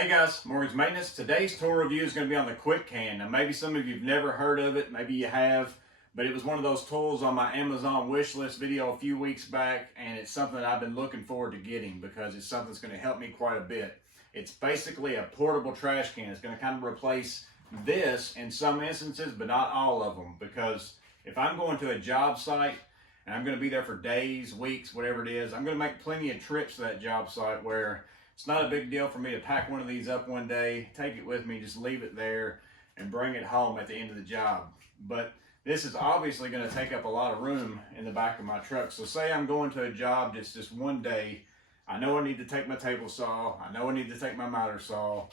Hey guys, Morgan's Maintenance. Today's tool review is going to be on the KwicKan. Now maybe some of you have never heard of it, maybe you have, but it was one of those tools on my Amazon wish list video a few weeks back, and it's something that I've been looking forward to getting because it's something that's going to help me quite a bit. It's basically a portable trash can. It's going to kind of replace this in some instances, but not all of them, because if I'm going to a job site and I'm going to be there for days, weeks, whatever it is, I'm going to make plenty of trips to that job site where it's not a big deal for me to pack one of these up one day, take it with me, just leave it there, and bring it home at the end of the job. But this is obviously going to take up a lot of room in the back of my truck. So say I'm going to a job just one day. I know I need to take my table saw. I know I need to take my miter saw.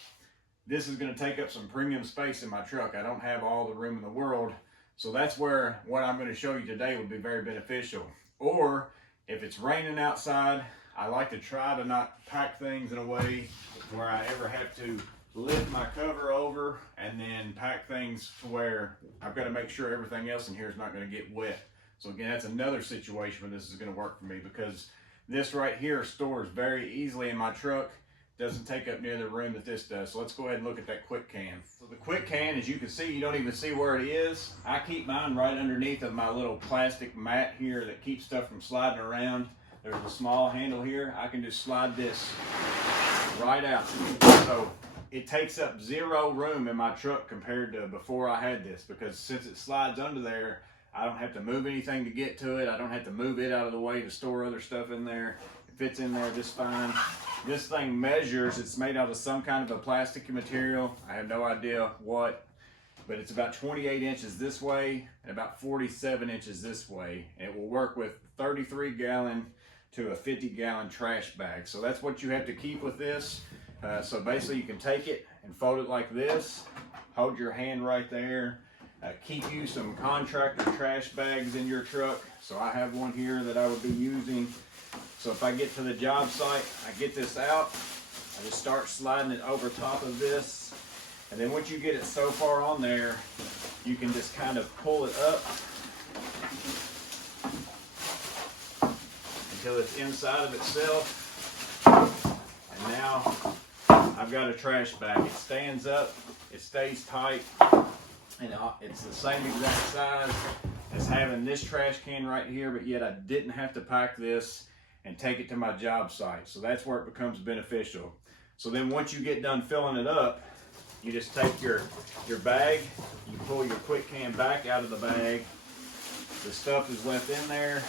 This is going to take up some premium space in my truck. I don't have all the room in the world. So that's where what I'm going to show you today would be very beneficial. Or if it's raining outside, I like to try to not pack things in a way where I ever have to lift my cover over and then pack things to where I've got to make sure everything else in here is not going to get wet. So again, that's another situation where this is going to work for me, because this right here stores very easily in my truck. Doesn't take up near the room that this does. So let's go ahead and look at that KwicKan. So the KwicKan, as you can see, you don't even see where it is. I keep mine right underneath of my little plastic mat here that keeps stuff from sliding around. There's a small handle here. I can just slide this right out. So it takes up zero room in my truck compared to before I had this, because since it slides under there, I don't have to move anything to get to it. I don't have to move it out of the way to store other stuff in there. It fits in there just fine. This thing measures, it's made out of some kind of a plastic material. I have no idea what, but it's about 28 inches this way and about 47 inches this way. And it will work with 33 gallon to a 50-gallon trash bag. So that's what you have to keep with this. So basically you can take it and fold it like this, hold your hand right there, keep you some contractor trash bags in your truck. So I have one here that I would be using. So if I get to the job site, I get this out, I just start sliding it over top of this, and then once you get it so far on there, you can just kind of pull it up until it's inside of itself. And now I've got a trash bag. It stands up, it stays tight, and it's the same exact size as having this trash can right here, but yet I didn't have to pack this and take it to my job site. So that's where it becomes beneficial. So then once you get done filling it up, you just take your bag, you pull your KwicKan back out of the bag, the stuff is left in there,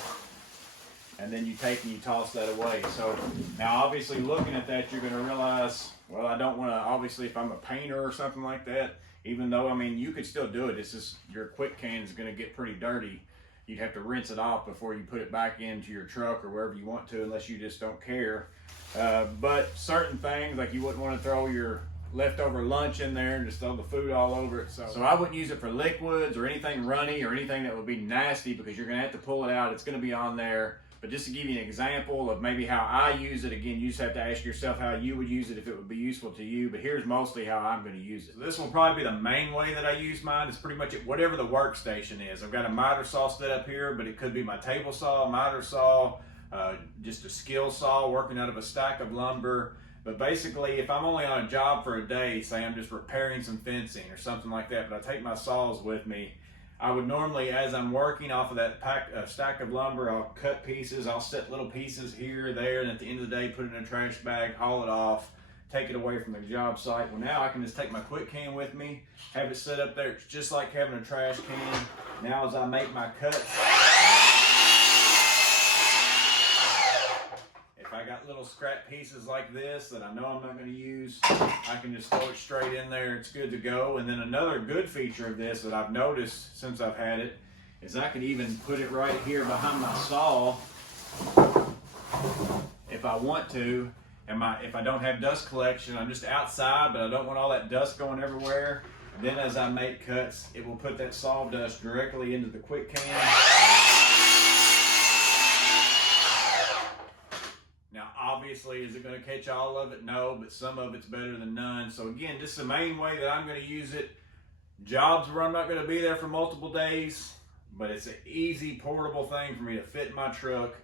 and then you take and you toss that away. So now obviously looking at that, you're gonna realize, well, I don't wanna, obviously if I'm a painter or something like that, even though, I mean, you could still do it, it's just your KwicKan is gonna get pretty dirty. You'd have to rinse it off before you put it back into your truck or wherever you want to, unless you just don't care. But certain things, like you wouldn't want to throw your leftover lunch in there and just throw the food all over it. So I wouldn't use it for liquids or anything runny or anything that would be nasty, because you're going to have to pull it out. It's going to be on there. But just to give you an example of maybe how I use it, again, you just have to ask yourself how you would use it if it would be useful to you. But here's mostly how I'm going to use it. So this will probably be the main way that I use mine. It's pretty much at whatever the workstation is. I've got a miter saw set up here, but it could be my table saw, miter saw, just a skill saw working out of a stack of lumber. But basically, if I'm only on a job for a day, say I'm just repairing some fencing or something like that, but I take my saws with me, I would normally, as I'm working off of that stack of lumber, I'll cut pieces, I'll set little pieces here, there, and at the end of the day, put it in a trash bag, haul it off, take it away from the job site. Well, now I can just take my KwicKan with me, have it set up there. It's just like having a trash can. Now as I make my cuts, if I got little scrap pieces like this that I know I'm not going to use, I can just throw it straight in there. It's good to go. And then another good feature of this that I've noticed since I've had it is I can even put it right here behind my saw if I want to. And if I don't have dust collection, I'm just outside, but I don't want all that dust going everywhere. And then as I make cuts, it will put that sawdust directly into the KwicKan. Now, obviously, is it going to catch all of it? No, but some of it's better than none. So again, this is the main way that I'm going to use it. Jobs where I'm not going to be there for multiple days, but it's an easy, portable thing for me to fit in my truck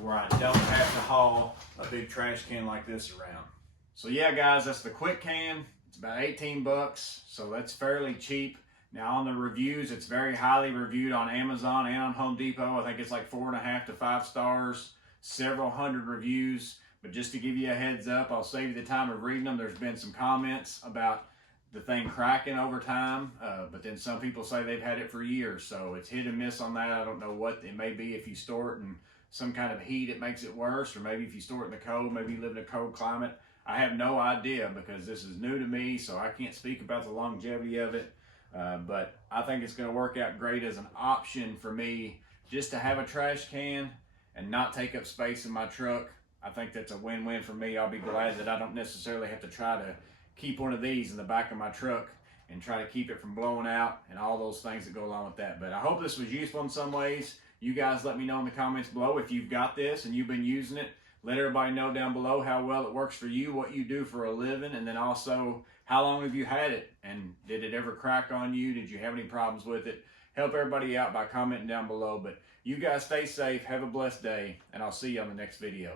where I don't have to haul a big trash can like this around. So yeah, guys, that's the KwicKan. It's about 18 bucks, so that's fairly cheap. Now on the reviews, it's very highly reviewed on Amazon and on Home Depot. I think it's like 4.5 to 5 stars, several hundred reviews. But just to give you a heads up, I'll save you the time of reading them. There's been some comments about the thing cracking over time, but then some people say they've had it for years, so it's hit and miss on that. I don't know what it may be. If you store it in some kind of heat, it makes it worse, or maybe if you store it in the cold, maybe you live in a cold climate. I have no idea because this is new to me, so I can't speak about the longevity of it. But I think it's going to work out great as an option for me just to have a trash can and not take up space in my truck. I think that's a win-win for me. I'll be glad that I don't necessarily have to try to keep one of these in the back of my truck and try to keep it from blowing out and all those things that go along with that. But I hope this was useful in some ways. You guys let me know in the comments below if you've got this and you've been using it. Let everybody know down below how well it works for you, what you do for a living, and then also how long have you had it, and did it ever crack on you? Did you have any problems with it? Help everybody out by commenting down below. But you guys stay safe, have a blessed day, and I'll see you on the next video.